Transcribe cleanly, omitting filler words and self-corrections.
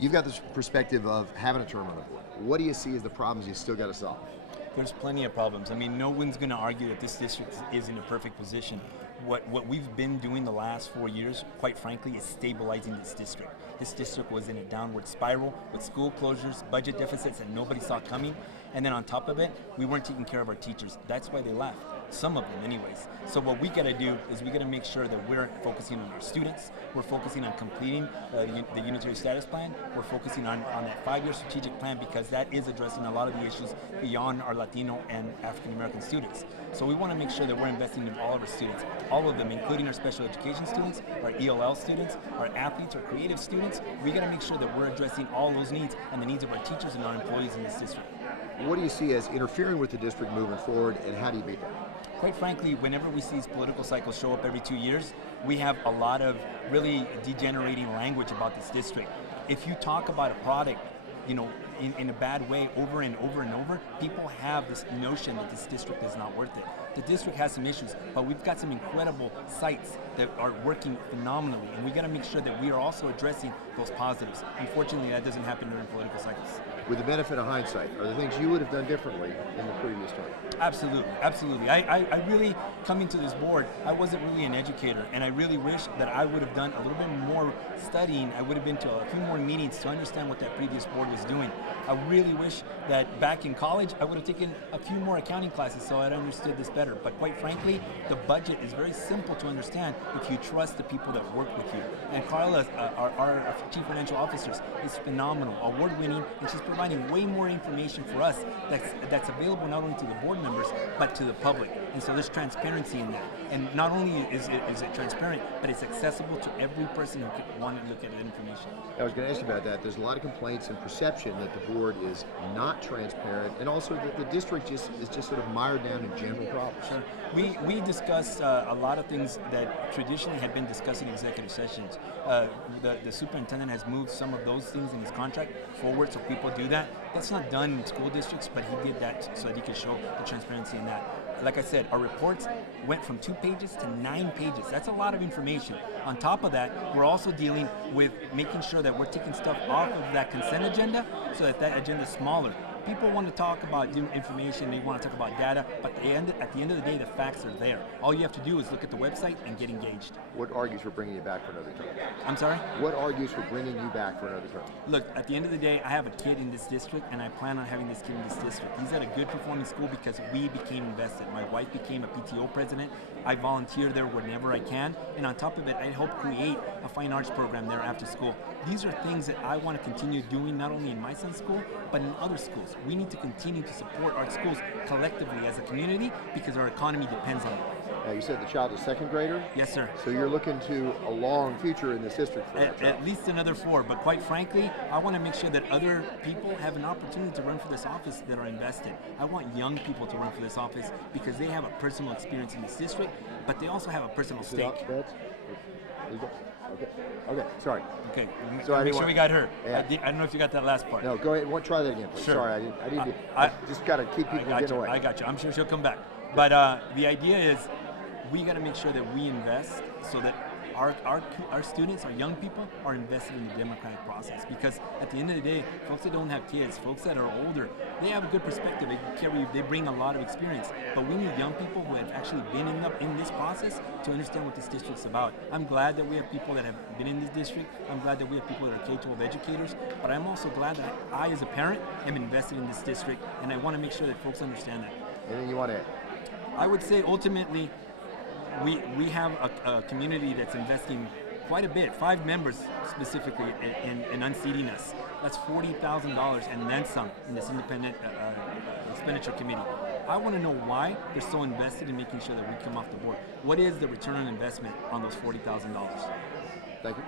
You've got this perspective of having a term on the board. What do you see as the problems you still got to solve? There's plenty of problems. I mean, no one's going to argue that this district is in a perfect position. What we've been doing the last 4 years, quite frankly, is stabilizing this district. This district was in a downward spiral with school closures, budget deficits that nobody saw coming, and then on top of it, we weren't taking care of our teachers. That's why they left. Some of them anyways. So what we got to do is we got to make sure that we're focusing on our students, we're focusing on completing the unitary status plan, we're focusing on that 5-year strategic plan, because that is addressing a lot of the issues beyond our Latino and African American students. So we want to make sure that we're investing in all of our students, all of them, including our special education students, our ELL students, our athletes, our creative students. We got to make sure that we're addressing all those needs and the needs of our teachers and our employees in this district. What do you see as interfering with the district moving forward, and how do you beat that? Quite frankly, whenever we see these political cycles show up every 2 years, we have a lot of really degenerating language about this district. If you talk about a product, in a bad way over and over and over, people have this notion that this district is not worth it. The district has some issues, but we've got some incredible sites that are working phenomenally, and we got to make sure that we are also addressing those positives. Unfortunately, that doesn't happen during political cycles. With the benefit of hindsight, are there things you would have done differently in the previous term? Absolutely, absolutely. I really, coming to this board, I wasn't really an educator, and I really wish that I would have done a little bit more studying. I would have been to a few more meetings to understand what that previous board was doing. I really wish that back in college, I would have taken a few more accounting classes so I'd understood this better. But quite frankly, the budget is very simple to understand if you trust the people that work with you. And Carla, our Chief Financial Officer, is phenomenal, award-winning, and she's providing way more information for us that's available not only to the board members, but to the public. And so there's transparency in that. And not only is it transparent, but it's accessible to every person who could want to look at the information. I was going to ask you about that. There's a lot of complaints and perception that the board is not transparent, and also that the district is just sort of mired down in general problems. Sure. We discussed a lot of things that traditionally had been discussed in executive sessions. The superintendent has moved some of those things in his contract forward so people do that. That's not done in school districts, but he did that so that he could show the transparency in that. Like I said, our reports went from 2 pages to 9 pages. That's a lot of information. On top of that, we're also dealing with making sure that we're taking stuff off of that consent agenda so that that agenda is smaller. People want to talk about information, they want to talk about data, but at the end of the day, the facts are there. All you have to do is look at the website and get engaged. What argues for bringing you back for another term? I'm sorry? What argues for bringing you back for another term? Look, at the end of the day, I have a kid in this district, and I plan on having this kid in this district. He's at a good performing school because we became invested. My wife became a PTO president. I volunteer there whenever I can, and on top of it, I help create a fine arts program there after school. These are things that I want to continue doing not only in my son's school, but in other schools. We need to continue to support our schools collectively as a community because our economy depends on it. Now, you said the child is second grader? Yes, sir. So you're looking to a long future in this district for that child. At least another 4, but quite frankly, I want to make sure that other people have an opportunity to run for this office that are invested. I want young people to run for this office because they have a personal experience in this district, but they also have a personal stake. Okay, sorry. Okay, so make sure we got her. Yeah. I don't know if you got that last part. No, go ahead. Try that again, please. Sure. Sorry, I just got to keep people getting away. I got you. I'm sure she'll come back. But the idea is we got to make sure that we invest so that our students, our young people, are invested in the democratic process. Because at the end of the day, folks that don't have kids, folks that are older, they have a good perspective. They bring a lot of experience. But we need young people who have actually been in this process to understand what this district's about. I'm glad that we have people that have been in this district. I'm glad that we have people that are K-12 educators. But I'm also glad that I, as a parent, am invested in this district, and I want to make sure that folks understand that. Anything you want to add? I would say ultimately, we have a community that's investing quite a bit, 5 members specifically, in unseating us. That's $40,000 and then some in this independent expenditure committee. I want to know why they're so invested in making sure that we come off the board. What is the return on investment on those $40,000? Thank you.